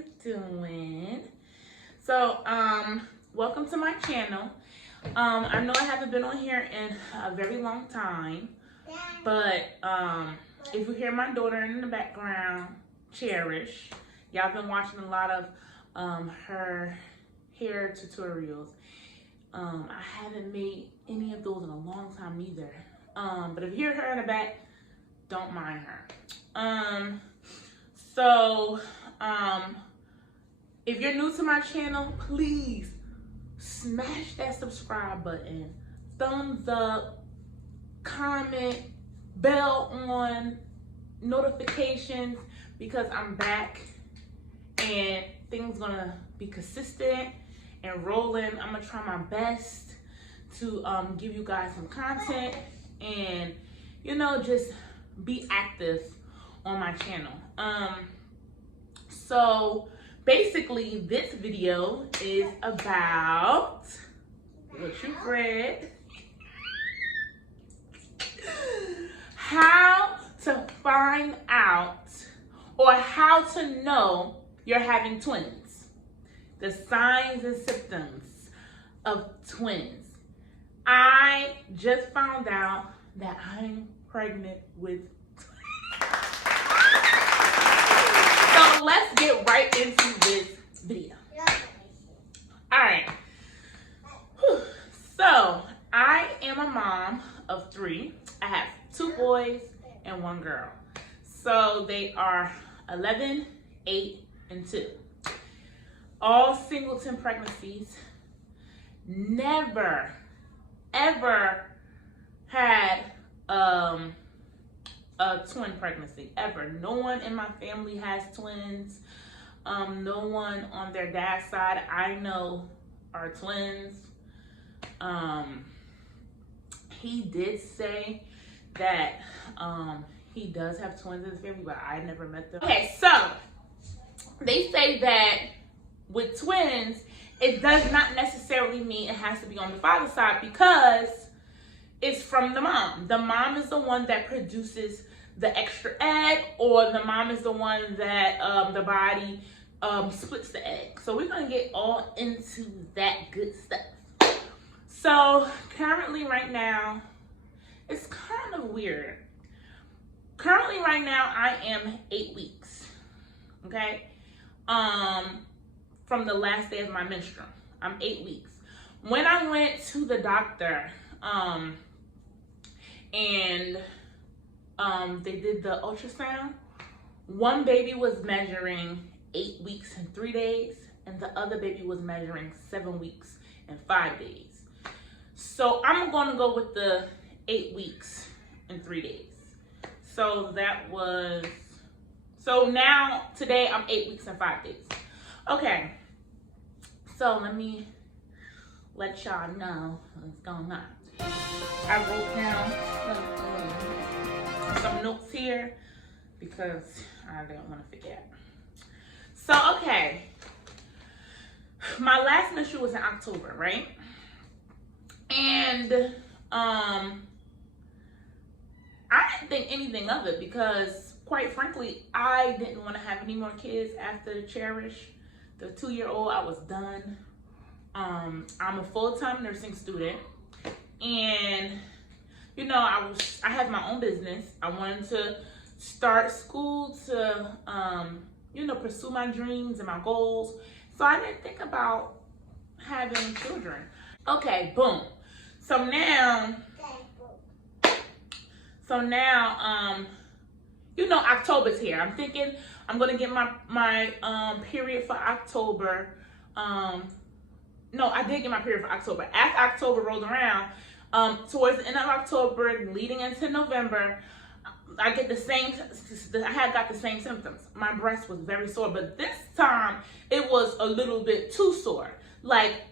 you doing? So, welcome to my channel. I know I haven't been on here in a very long time, but if you hear my daughter in the background, Cherish, y'all been watching a lot of her hair tutorials. I haven't made any of those in a long time either. But if you hear her in the back, don't mind her. If you're new to my channel, please smash that subscribe button, thumbs up, comment, bell on, notifications, because I'm back and things gonna be consistent and rolling. I'm gonna try my best to give you guys some content and, you know, just be active on my channel. So basically this video is about what you've read, how to find out or how to know you're having twins, the signs and symptoms of twins. I just found out that I'm pregnant with twins. So let's get right into this video. All right. So I am a mom of 3. I have 2 boys and 1 girl. So they are 11, 8, and 2. All singleton pregnancies. Never, ever had a twin pregnancy, ever. No one in my family has twins. No one on their dad's side I know are twins. He did say that he does have twins in his family, but I never met them. Okay, so they say that with twins, it does not necessarily mean it has to be on the father's side because it's from the mom. The mom is the one that produces the extra egg, or the mom is the one that the body splits the egg. So we're gonna get all into that good stuff. So currently right now, it's kind of weird. Currently right now, I am 8 weeks, okay? From the last day of my menstruum, I'm 8 weeks. When I went to the doctor, and they did the ultrasound, one baby was measuring 8 weeks and 3 days, and the other baby was measuring 7 weeks and 5 days. So I'm gonna go with the 8 weeks and 3 days. So that was, so now today I'm 8 weeks and 5 days. Okay, so let me let y'all know what's going on. I wrote down some notes here because I didn't want to forget. So, okay, my last menstrual was in October, right? And I didn't think anything of it because, quite frankly, I didn't want to have any more kids after Cherish, the 2-year-old. I was done. I'm a full-time nursing student, and you know, I have my own business. I wanted to start school to you know, pursue my dreams and my goals. So I didn't think about having children. Okay, boom. So now you know, October's here. I'm thinking I'm gonna get my period for October. No, I did get my period for October. As October rolled around, towards the end of October, leading into November, I had got the same symptoms. My breast was very sore, but this time it was a little bit too sore. Like,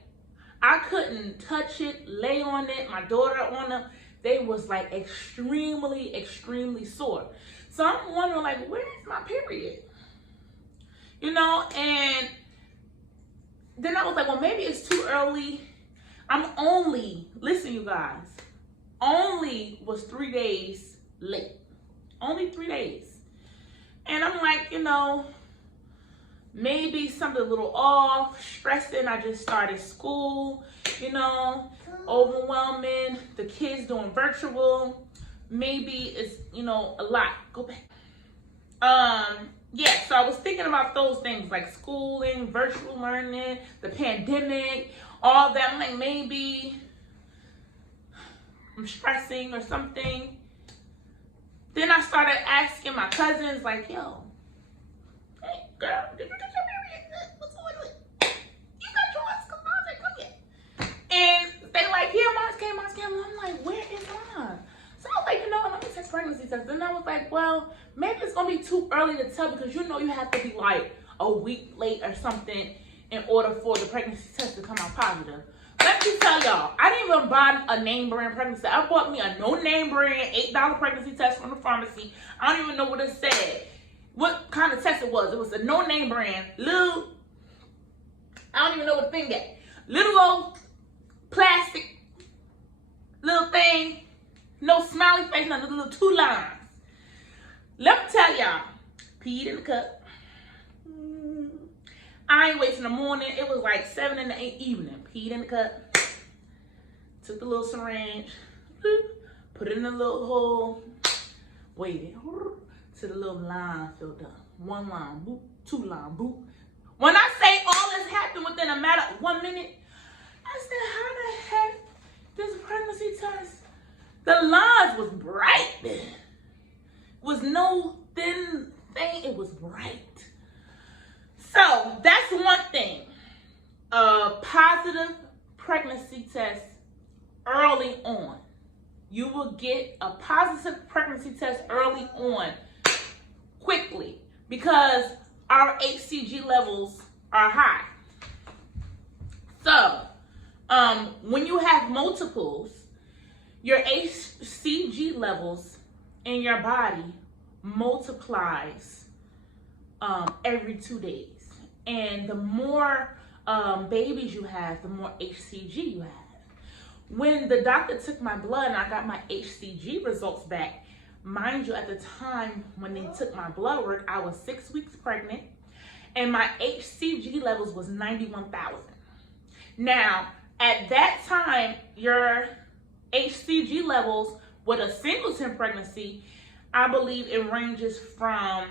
I couldn't touch it, lay on it, my daughter on them. They was like extremely, extremely sore. So I'm wondering, like, where's my period? You know, and then I was like, well, maybe it's too early. I'm only, listen, you guys, only was 3 days late. Only 3 days. And I'm like, you know, maybe something a little off, stressing. I just started school, you know, overwhelming. The kids doing virtual. Maybe it's, you know, a lot. Go back. Yeah, so I was thinking about those things like schooling, virtual learning, the pandemic, all that. I'm like, maybe I'm stressing or something. Then I started asking my cousins, like, yo, hey, girl, did you get your period? What's going on? You got yours? Come on, come here. And they like, yeah, mine's came. I'm like, where is mine? So I was like, you know, let me test pregnancy test. Then I was like, well, maybe it's going to be too early to tell because you know you have to be like a week late or something in order for the pregnancy test to come out positive. Let me tell y'all, I didn't even buy a name brand pregnancy. I bought me a no name brand $8 pregnancy test from the pharmacy. I don't even know what it said. What kind of test it was. It was a no name brand. Little, I don't even know what the thing got. Little old plastic little thing. No smiley face, nothing, little 2 lines. Let me tell y'all, peed in the cup. I ain't wait till the morning. It was like 7 in the evening. Peed in the cup. Took the little syringe. Put it in the little hole. Waited. Till the little line filled up. 1 line, boop. 2 line, boop. When I say all this happened within a matter of 1 minute, I said, how the heck this pregnancy test? The lines was bright. Was no thin thing. It was bright. So that's one thing. A positive pregnancy test early on. You will get a positive pregnancy test early on quickly because our HCG levels are high. So when you have multiples, your HCG levels in your body multiplies every 2 days. And the more babies you have, the more HCG you have. When the doctor took my blood and I got my HCG results back, mind you, at the time when they took my blood work, I was 6 weeks pregnant and my HCG levels was 91,000. Now, at that time, your HCG levels with a singleton pregnancy, I believe it ranges from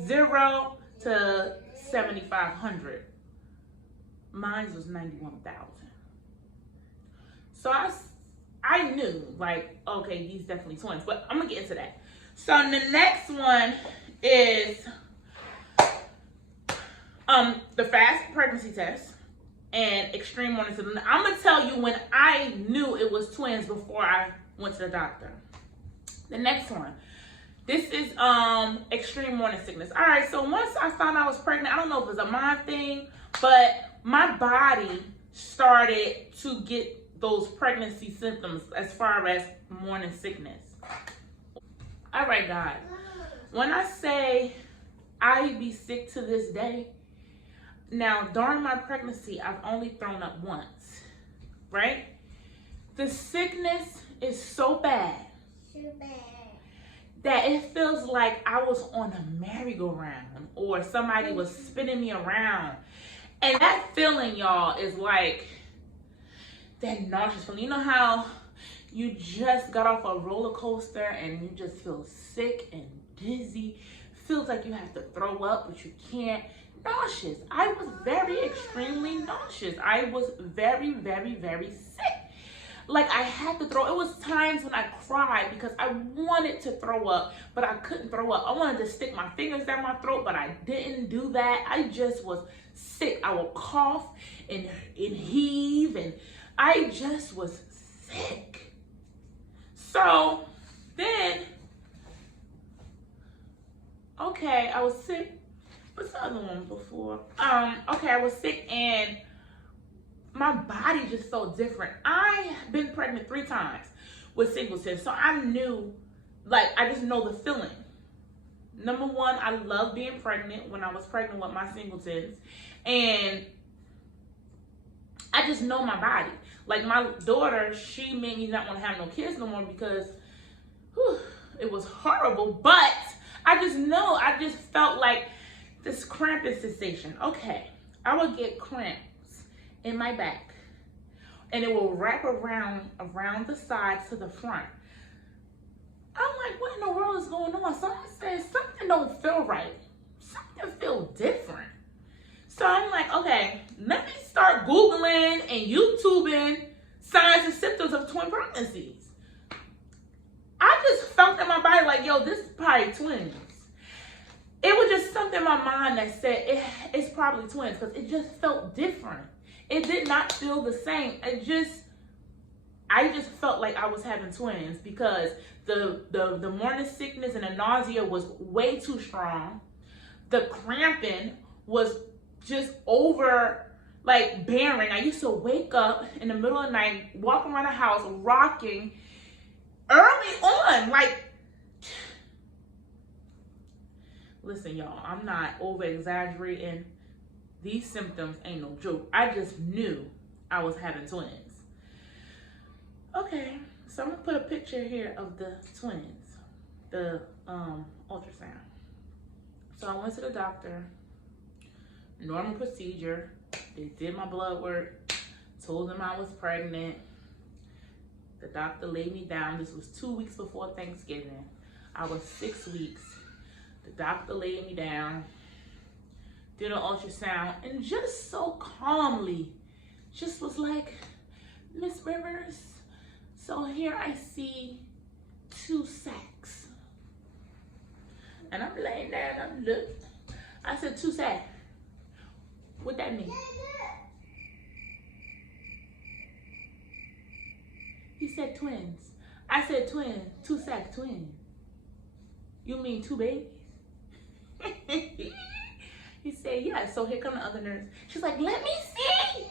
0 to 7,500. Mine was 91,000. So I knew, like, okay, these definitely twins, but I'm gonna get into that. So the next one is the fast pregnancy test and extreme morning sickness. I'm gonna tell you when I knew it was twins before I went to the doctor. The next one. This is extreme morning sickness. All right, so once I found I was pregnant, I don't know if it was a mind thing, but my body started to get those pregnancy symptoms as far as morning sickness. All right, guys. When I say I be sick to this day, now during my pregnancy, I've only thrown up once, right? The sickness is so bad. That it feels like I was on a merry-go-round or somebody was spinning me around. And that feeling, y'all, is like that nauseous feeling. You know how you just got off a roller coaster and you just feel sick and dizzy? Feels like you have to throw up, but you can't. Nauseous. I was very extremely nauseous. I was very, very, very sick. Like I had to throw. It was times when I cried because I wanted to throw up, but I couldn't throw up. I wanted to stick my fingers down my throat, but I didn't do that. I just was sick. I would cough and heave, and I just was sick. So then, okay, I was sick. What's the other one before? Okay, I was sick and my body just felt different. I've been pregnant 3 times with singletons, so I knew, like, I just know the feeling. Number one, I love being pregnant when I was pregnant with my singletons, and I just know my body. Like my daughter, she made me not want to have no kids no more because it was horrible, but I just know, I just felt like This cramping sensation. Okay, I would get cramps in my back, and it will wrap around the sides to the front. I'm like, what in the world is going on? Someone said something don't feel right. Something feel different. So I'm like, okay, let me start Googling and YouTubing signs and symptoms of twin pregnancies. I just felt in my body like, yo, this is probably twins. It was just something in my mind that said it's probably twins, because it just felt different. It did not feel the same. I just felt like I was having twins, because the morning sickness and the nausea was way too strong. The cramping was just over, like, bearing. I used to wake up in the middle of the night, walk around the house, rocking early on. Like, listen, y'all, I'm not over exaggerating. These symptoms ain't no joke. I just knew I was having twins. Okay, so I'm gonna put a picture here of the twins, the ultrasound. So I went to the doctor, normal procedure. They did my blood work, told them I was pregnant. The doctor laid me down. This was 2 weeks before Thanksgiving. I was 6 weeks. The doctor laid me down, did an ultrasound, and just so calmly, just was like, Miss Rivers, so here I see 2 sacs. And I'm laying there and I'm looking. I said, 2 sacs. What that mean? He said twins. I said twins, 2 sac twins. You mean 2 babies? He said, yeah. So here come the other nurse. She's like, let me see.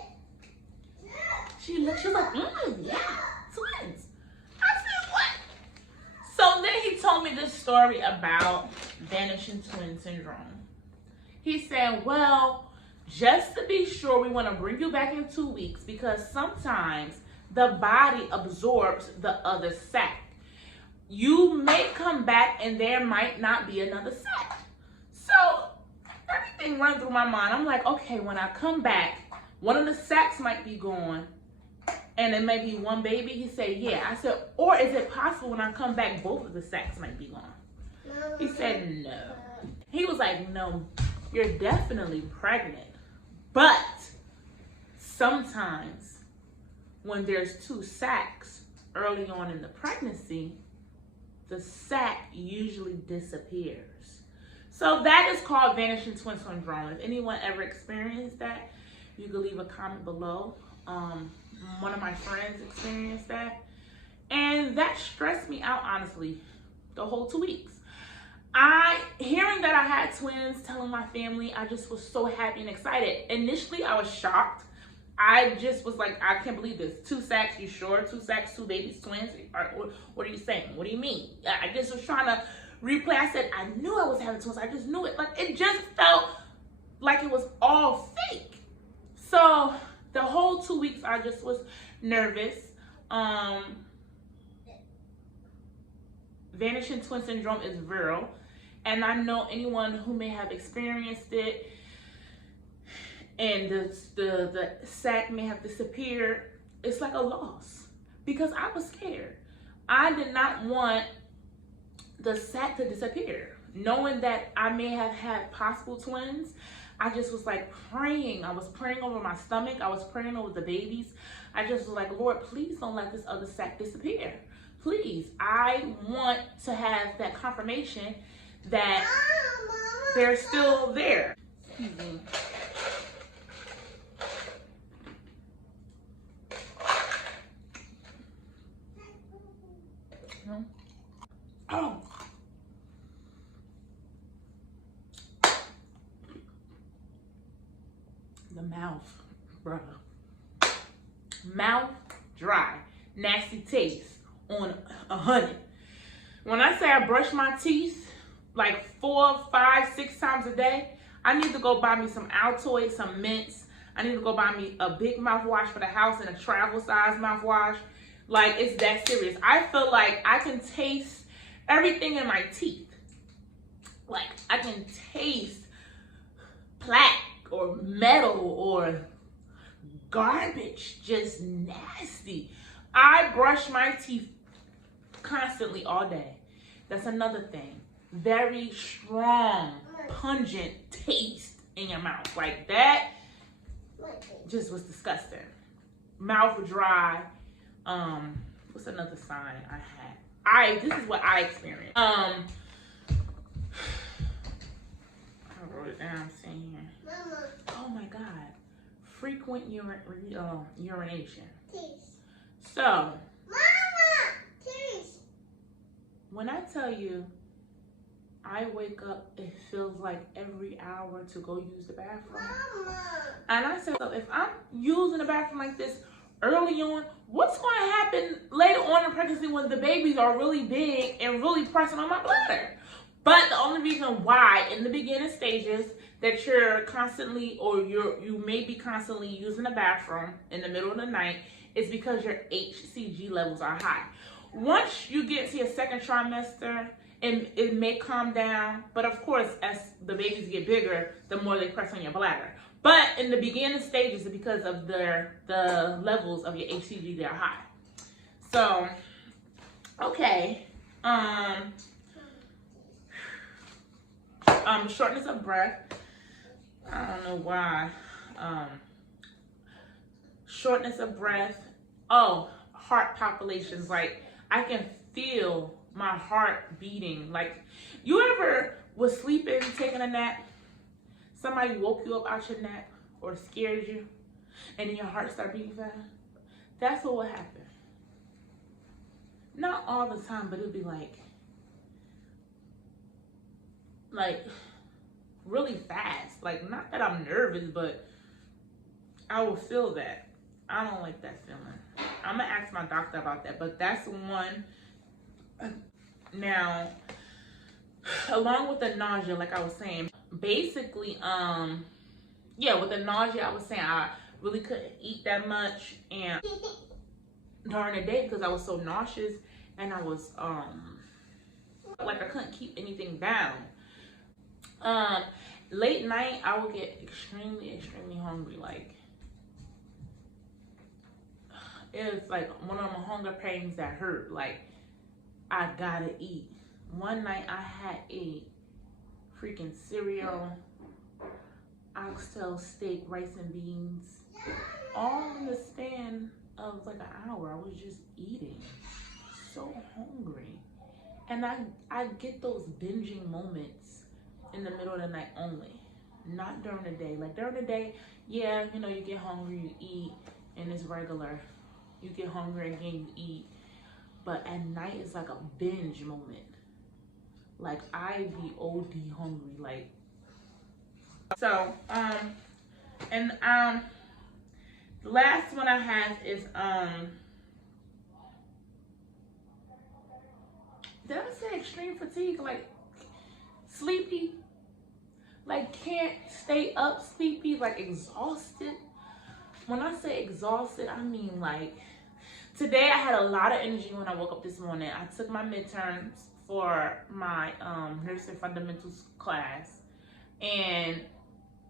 She looked, she was like, yeah, twins. I said, what? So then he told me this story about vanishing twin syndrome. He said, well, just to be sure, we want to bring you back in 2 weeks, because sometimes the body absorbs the other sac. You may come back and there might not be another sac. So everything running through my mind. I'm like, okay, when I come back, one of the sacs might be gone and it may be 1 baby. He said, yeah. I said, or is it possible when I come back, both of the sacs might be gone? He said, no. He was like, no, you're definitely pregnant. But sometimes when there's 2 sacs early on in the pregnancy, the sac usually disappears. So that is called vanishing twin syndrome. If anyone ever experienced that, you can leave a comment below. One of my friends experienced that, and that stressed me out, honestly, the whole 2 weeks. Hearing that I had twins, telling my family, I just was so happy and excited. Initially, I was shocked. I just was like, I can't believe this. 2 sacs, you sure? 2 sacs, 2 babies, twins? What are you saying? What do you mean? I just was trying to replay. I said, I knew I was having twins. I just knew it. Like, it just felt like it was all fake. So the whole 2 weeks, I just was nervous. Vanishing twin syndrome is real. And I know anyone who may have experienced it, and the sac may have disappeared, it's like a loss, because I was scared. I did not want the sac to disappear. Knowing that I may have had possible twins, I just was like praying. I was praying over my stomach. I was praying over the babies. I just was like, Lord, please don't let this other sac disappear. Please, I want to have that confirmation that they're still there. Oh. The mouth, bruh. Mouth dry, nasty taste on 100. When I say I brush my teeth like 4, 5, 6 times a day, I need to go buy me some Altoids, some mints. I need to go buy me a big mouthwash for the house and a travel size mouthwash. Like, it's that serious. I feel like I can taste everything in my teeth. Like, I can taste plaque or metal or garbage, just nasty. I brush my teeth constantly all day. That's another thing. Very strong, pungent taste in your mouth. Like that just was disgusting. Mouth dry. What's another sign I had? This is what I experienced. I wrote it down, saying here. Mama. Oh my God. Frequent urination. Teeth. So. Mama! Teeth. When I tell you, I wake up, it feels like every hour to go use the bathroom. Mama. And I said, so if I'm using the bathroom like this early on, what's going to happen later on in pregnancy when the babies are really big and really pressing on my bladder? But the only reason why in the beginning stages that you're constantly, or you may be constantly using the bathroom in the middle of the night is because your HCG levels are high. Once you get to your second trimester, it may calm down, but of course, as the babies get bigger, the more they press on your bladder. But in the beginning stages, because of the levels of your HCG, they're high. So, okay. Shortness of breath. I don't know why. Shortness of breath. Oh, heart palpitations. Like, I can feel my heart beating. Like, you ever was sleeping, taking a nap, somebody woke you up out your nap or scared you, and then your heart started beating fast? That's what would happen. Not all the time, but it'd be like really fast. Like, not that I'm nervous, but I will feel that. I don't like that feeling. I'm gonna ask my doctor about that, but that's one. Now, along with the nausea, like I was saying, basically, with the nausea, I was saying I really couldn't eat that much, and during the day because I was so nauseous, and I was like I couldn't keep anything down. Late night, I would get extremely hungry. Like, it's like one of my hunger pains that hurt. Like, I gotta eat. One night I had a freaking cereal, oxtail steak, rice and beans, all in the span of like an hour. I was just eating, so hungry. And I get those binging moments in the middle of the night only, not during the day. Like during the day, yeah, you know, you get hungry, you eat, and it's regular. You get hungry again, you eat. But at night, it's like a binge moment. Like, I be OD hungry, like. So, the last one I have is, did I say extreme fatigue? Like, sleepy. Like, can't stay up, sleepy, like exhausted. When I say exhausted, I mean like, today I had a lot of energy when I woke up this morning. I took my midterms for my nursing fundamentals class, and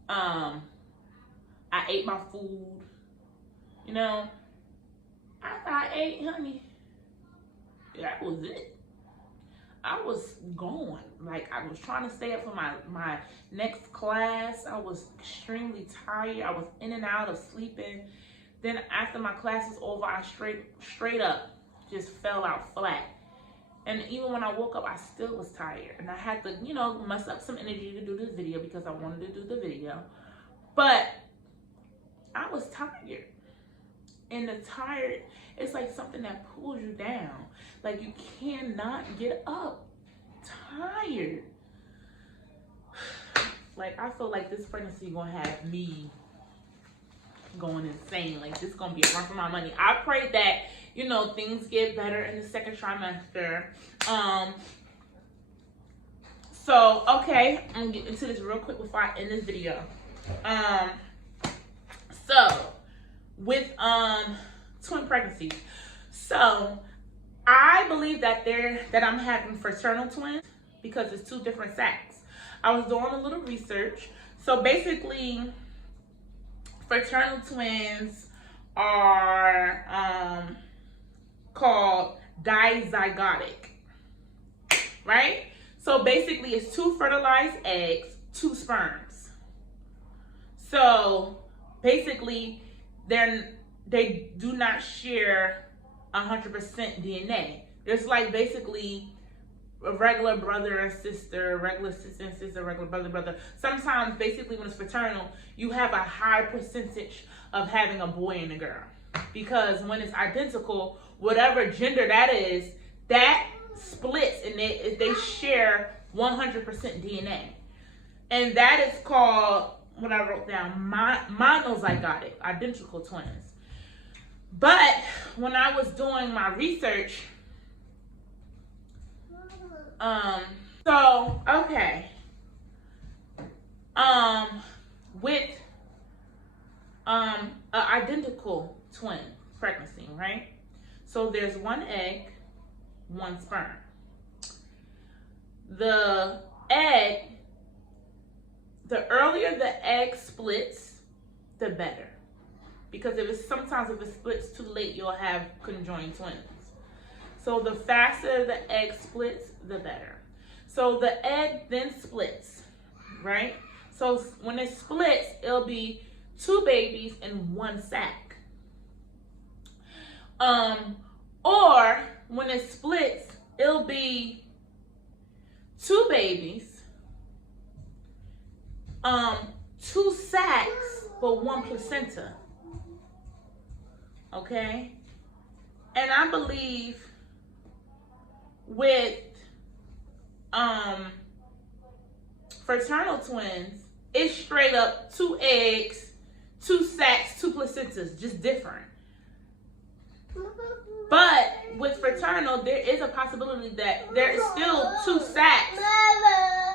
I ate my food. You know, after I ate, honey, that was it. I was gone. Like, I was trying to stay up for my next class. I was extremely tired. I was in and out of sleeping. Then after my class was over, I straight up just fell out flat. And even when I woke up, I still was tired. And I had to, you know, muster up some energy to do this video because I wanted to do the video. But I was tired. And the tired, it's like something that pulls you down. Like, you cannot get up. Tired. Like, I feel like this pregnancy gonna have me going insane. Like, this is gonna be a run for my money. I pray that, you know, things get better in the second trimester. So, okay, I'm gonna get into this real quick before I end this video. So, with twin pregnancies. So, I believe that I'm having fraternal twins because it's two different sacs. I was doing a little research. So basically, fraternal twins are called dizygotic, right? So basically, it's 2 fertilized eggs, 2 sperms. So basically, they do not share 100% DNA. There's like basically a regular brother and sister, regular sister and sister, regular brother. Sometimes, basically, when it's fraternal, you have a high percentage of having a boy and a girl. Because when it's identical, whatever gender that is, that splits and they share 100% DNA. And that is called, what I wrote down, monozygotic, identical twins. But when I was doing my research, with an identical twin pregnancy, right? So there's 1 egg, 1 sperm. The earlier the egg splits, the better. Because sometimes if it splits too late, you'll have conjoined twins. So the faster the egg splits, the better. So the egg then splits, right? So when it splits, it'll be 2 babies in 1 sack. Or when it splits, it'll be 2 babies, 2 sacks, but 1 placenta. Okay? And I believe with fraternal twins, it's straight up 2 eggs, 2 sacks, 2 placentas, just different. But with fraternal, there is a possibility that there is still 2 sacks,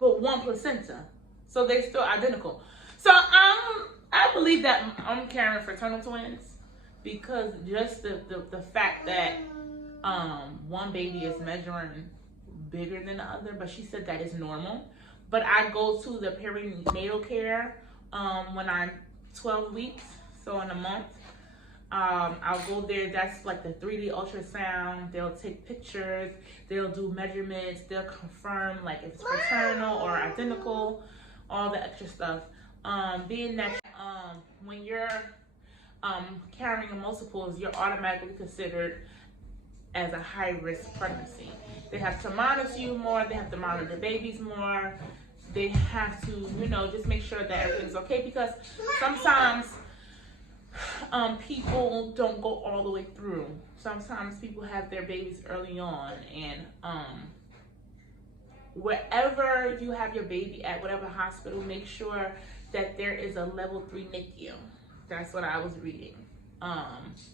but 1 placenta. So they're still identical. So I believe that I'm carrying fraternal twins because just the fact that one baby is measuring bigger than the other, but she said that is normal. But I go to the perinatal care when I'm 12 weeks, so in a month. I'll go there. That's like the 3D ultrasound. They'll take pictures. They'll do measurements. They'll confirm like if it's fraternal or identical, all the extra stuff. Being that when you're carrying a multiples, you're automatically considered as a high-risk pregnancy. They have to monitor you more. They have to monitor the babies more. They have to, just make sure that everything's okay, because sometimes people don't go all the way through. Sometimes people have their babies early on, and wherever you have your baby at, whatever hospital, make sure that there is a level 3 NICU. That's what I was reading.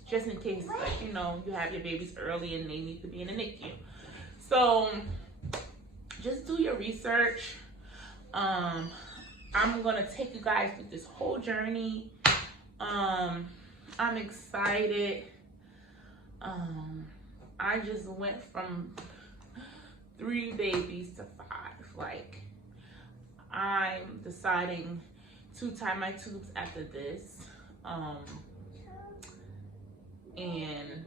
Just in case, you have your babies early and they need to be in a NICU. So just do your research. I'm gonna take you guys through this whole journey. I'm excited. I just went from 3 babies to 5. Like, I'm deciding to tie my tubes after this. And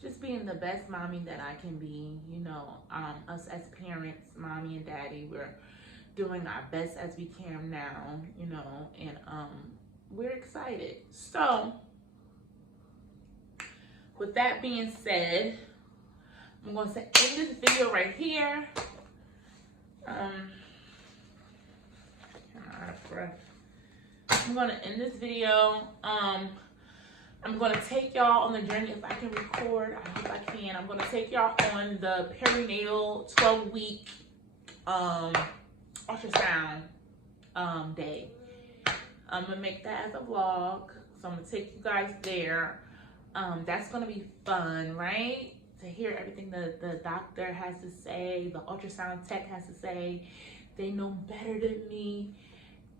just being the best mommy that I can be. Us as parents, mommy and daddy, we're doing our best as we can now, and we're excited. So with that being said, I'm going to end this video right here. I'm out of breath. I'm going to end this video. I'm going to take y'all on the journey, if I can record. I hope I can. I'm going to take y'all on the perinatal 12-week ultrasound day. I'm going to make that as a vlog. So I'm going to take you guys there. That's going to be fun, right? To hear everything the doctor has to say, the ultrasound tech has to say. They know better than me.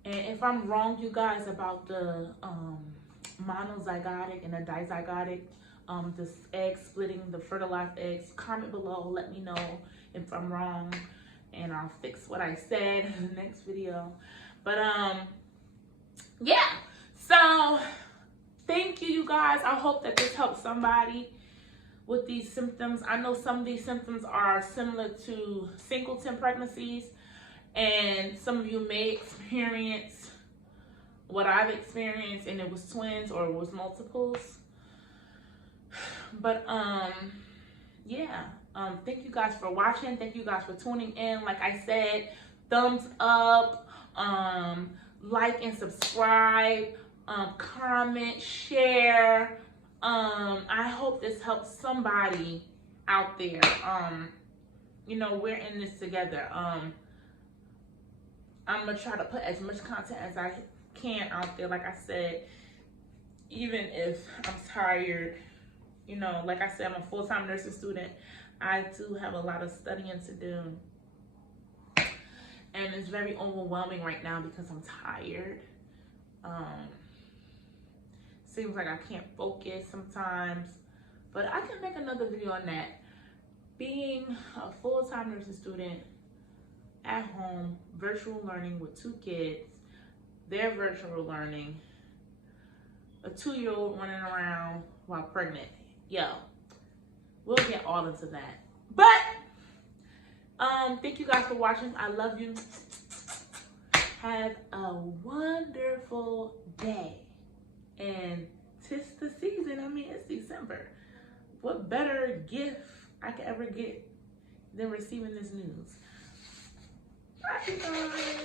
And if I'm wrong, you guys, about the monozygotic and the dizygotic, this egg splitting, the fertilized eggs, comment below. Let me know if I'm wrong. and I'll fix what I said in the next video. But yeah, so thank you, you guys. I hope that this helps somebody with these symptoms. I know some of these symptoms are similar to singleton pregnancies, and some of you may experience what I've experienced, and it was twins or it was multiples. But yeah, thank you guys for watching. Thank you guys for tuning in. Like I said, thumbs up, like and subscribe, comment, share. I hope this helps somebody out there. You know, we're in this together. I'm gonna try to put as much content as I can out there. Like I said, even if I'm tired, you know, like I said, I'm a full-time nursing student. I do have a lot of studying to do. And it's very overwhelming right now because I'm tired. Seems like I can't focus sometimes. But I can make another video on that. Being a full-time nursing student at home, virtual learning with 2 kids, their virtual learning, a 2-year-old running around while pregnant. Yo, we'll get all into that. But thank you guys for watching. I love you. Have a wonderful day. And 'tis the season. I mean, it's December. What better gift I could ever get than receiving this news? Bye, you guys.